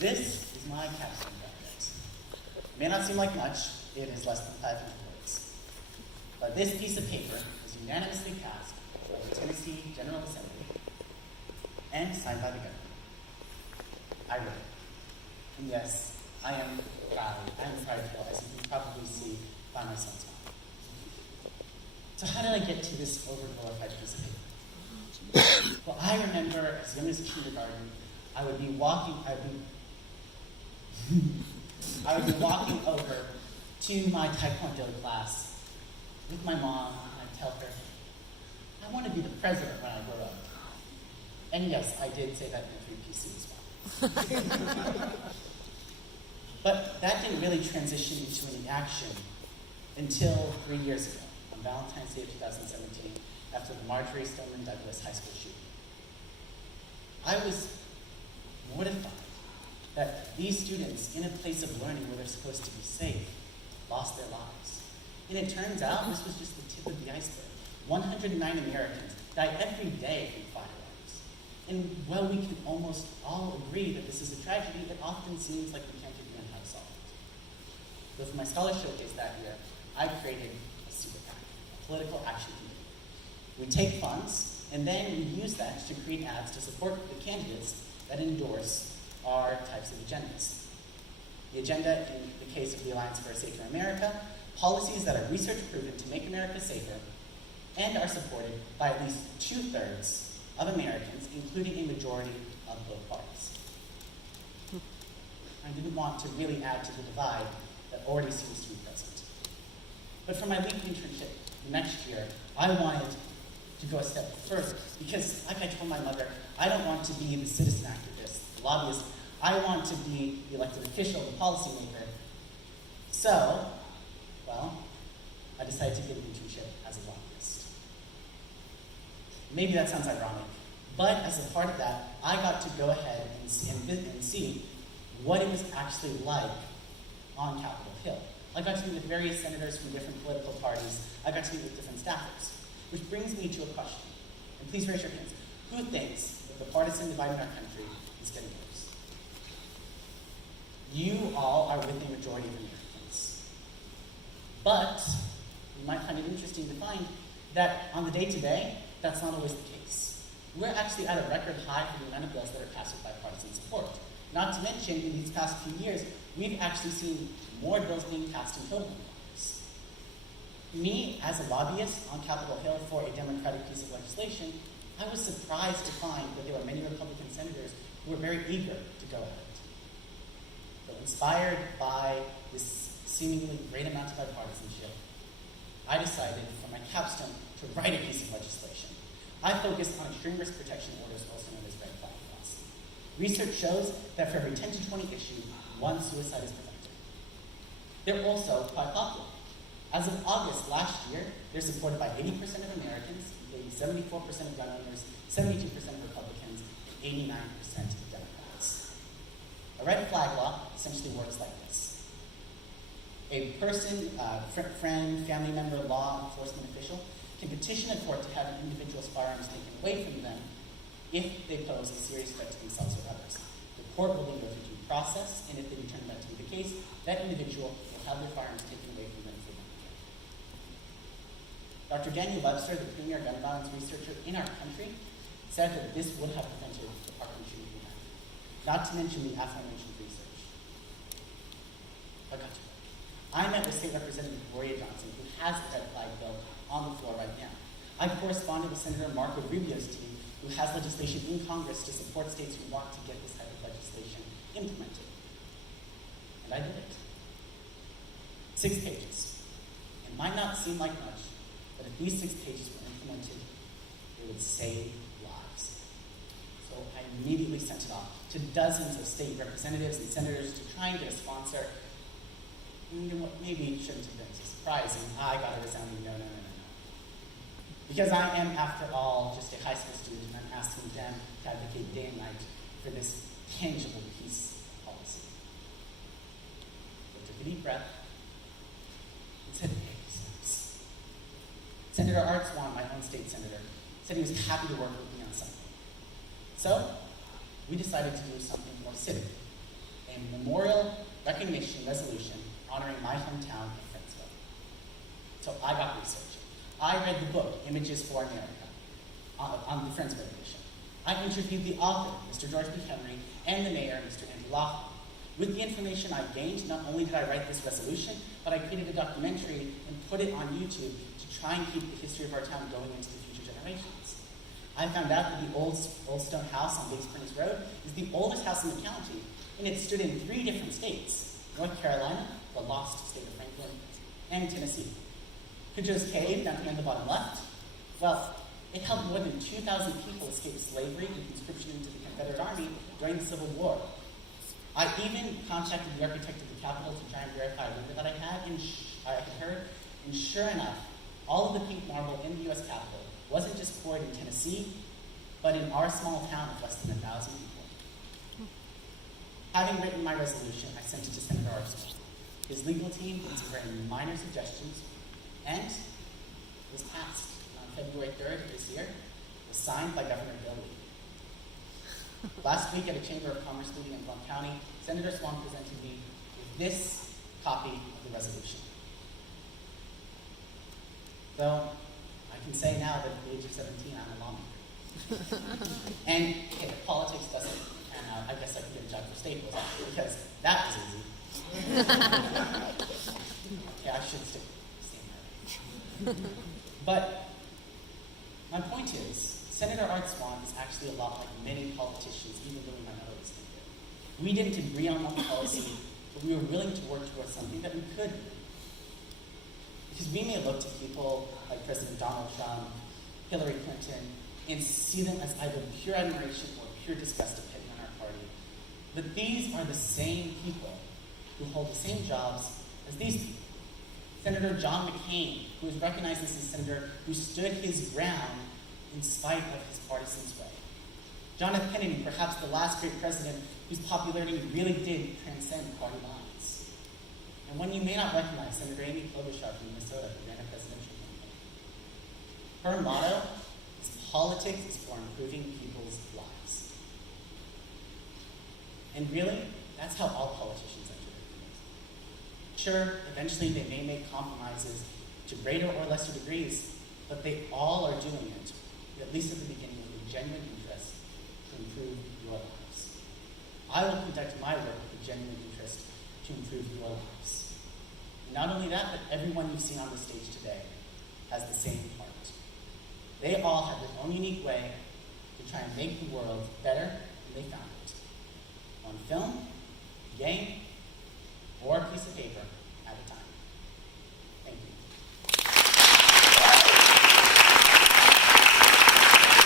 This is my capstone project. It may not seem like much, it is less than 500 words. But this piece of paper was unanimously passed by the Tennessee General Assembly and signed by the governor. I wrote it. And yes, I am proud. I am prideful, as you can probably see by my son's mouth. So how did I get to this overglorified piece of paper? Well, I remember as young as kindergarten, I would be walking over to my Taekwondo class with my mom, and I'd tell her, I want to be the president when I grow up. And yes, I did say that in a 3PC as well. But that didn't really transition into any action until 3 years ago, on Valentine's Day of 2017, after the Marjorie Stoneman Douglas High School shooting. I was mortified that these students, in a place of learning where they're supposed to be safe, lost their lives. And it turns out this was just the tip of the iceberg. 109 Americans die every day from firearms. And while we can almost all agree that this is a tragedy, it often seems like we can't agree on how to solve it. So for my scholar showcase that year, I created a super PAC, a political action committee. We take funds, and then we use that to create ads to support the candidates that endorse our types of agendas. The agenda, in the case of the Alliance for a Safer America, policies that are research proven to make America safer and are supported by at least 2/3 of Americans, including a majority of both parties. I didn't want to really add to the divide that already seems to be present. But for my LEAP internship next year, I wanted to go a step further, because like I told my mother, I don't want to be the citizen activist, the lobbyist. I want to be the elected official, the policymaker. So, well, I decided to get an internship as a lobbyist. Maybe that sounds ironic, but as a part of that, I got to go ahead and see what it was actually like on Capitol Hill. I got to meet with various senators from different political parties. I got to meet with different staffers. Which brings me to a question, and please raise your hands. Who thinks that the partisan divide in our country is getting worse? You all are with the majority of Americans. But you might find it interesting to find that on the day-to-day, that's not always the case. We're actually at a record high for the amount of bills that are passed with bipartisan support. Not to mention, in these past few years, we've actually seen more bills being passed in total. Me, as a lobbyist on Capitol Hill for a Democratic piece of legislation, I was surprised to find that there were many Republican senators who were very eager to go ahead. So inspired by this seemingly great amount of bipartisanship, I decided for my capstone to write a piece of legislation. I focused on extreme risk protection orders, also known as red flag laws. Research shows that for every 10 to 20 issues, one suicide is prevented. They're also quite popular. As of August last year, they're supported by 80% of Americans, including 74% of gun owners, 72% of Republicans, and 89% of Democrats. A red flag law essentially works like this. A person, friend, family member, law enforcement official, can petition a court to have an individual's firearms taken away from them if they pose a serious threat to themselves or others. The court will then go through due process, and if they determine that to be the case, that individual will have their firearms taken away from them for them. Dr. Daniel Webster, the premier gun violence researcher in our country, said that this would have prevented the Parkland shooting from happening, not to mention the aforementioned research. I got to work. I met with State Representative Gloria Johnson, who has the red flag bill on the floor right now. I corresponded with Senator Marco Rubio's team, who has legislation in Congress to support states who want to get this type of legislation implemented. And I did it. 6 pages. It might not seem like much, but if these 6 pages were implemented, it would save lives. So I immediately sent it off to dozens of state representatives and senators to try and get a sponsor. And what maybe shouldn't have been so surprising, I got a resounding no. Because I am, after all, just a high school student, and I'm asking them to advocate day and night for this tangible piece of policy. I took a deep breath and said, hey, snaps. Senator Art Swan, my own state senator, said he was happy to work with me on something. So we decided to do something more civic. a memorial recognition resolution honoring my hometown of Friendsville. So I got research. I read the book, Images for America, on the Friendsville edition. I interviewed the author, Mr. George B. Henry, and the mayor, Mr. Andrew Laughlin. With the information I gained, not only did I write this resolution, but I created a documentary and put it on YouTube to try and keep the history of our town going into the future generations. I found out that the old stone house on Big Springs Road is the oldest house in the county, and it stood in 3 different states: North Carolina, the lost state of Franklin, and Tennessee. Cudjoe's Cave, down here on the bottom left, well, it helped more than 2,000 people escape slavery and conscription into the Confederate Army during the Civil War. I even contacted the architect of the Capitol to try and verify a rumor that I had heard, and sure enough, all of the pink marble in the U.S. Capitol wasn't just poured in Tennessee, but in our small town of less than 1,000 people. Having written my resolution, I sent it to Senator Artsman. His legal team made some very minor suggestions, and it was passed on February 3rd of this year. It was signed by Governor Bill Lee. Last week at a Chamber of Commerce meeting in Blount County, Senator Swan presented me with this copy of the resolution. So I can say now that at the age of 17, I'm a lawmaker. And if politics doesn't pan out, I guess I could get a job for Staples, because that was easy. Yeah, I should stay there. But my point is, Senator Art Swan is actually a lot like many politicians, even though we might not always think it. We didn't agree on one policy, but we were willing to work towards something that we could agree. Because we may look to people like President Donald Trump, Hillary Clinton, and see them as either pure admiration or pure disgust depending on our party. But these are the same people who hold the same jobs as these people. Senator John McCain, who is recognized as a senator who stood his ground in spite of his partisan sway. John F. Kennedy, perhaps the last great president whose popularity really did transcend party lines. And one you may not recognize, Senator Amy Klobuchar from Minnesota, who ran a presidential campaign. Her motto is politics is for improving people's lives. And really, that's how all politicians enter their field. Sure, eventually they may make compromises to greater or lesser degrees, but they all are doing it, at least at the beginning, with a genuine interest to improve your lives. I will conduct my work with a genuine interest to improve your lives. And not only that, but everyone you've seen on the stage today has the same heart. They all have their own unique way to try and make the world better than they found it. On film, game, or a piece of paper,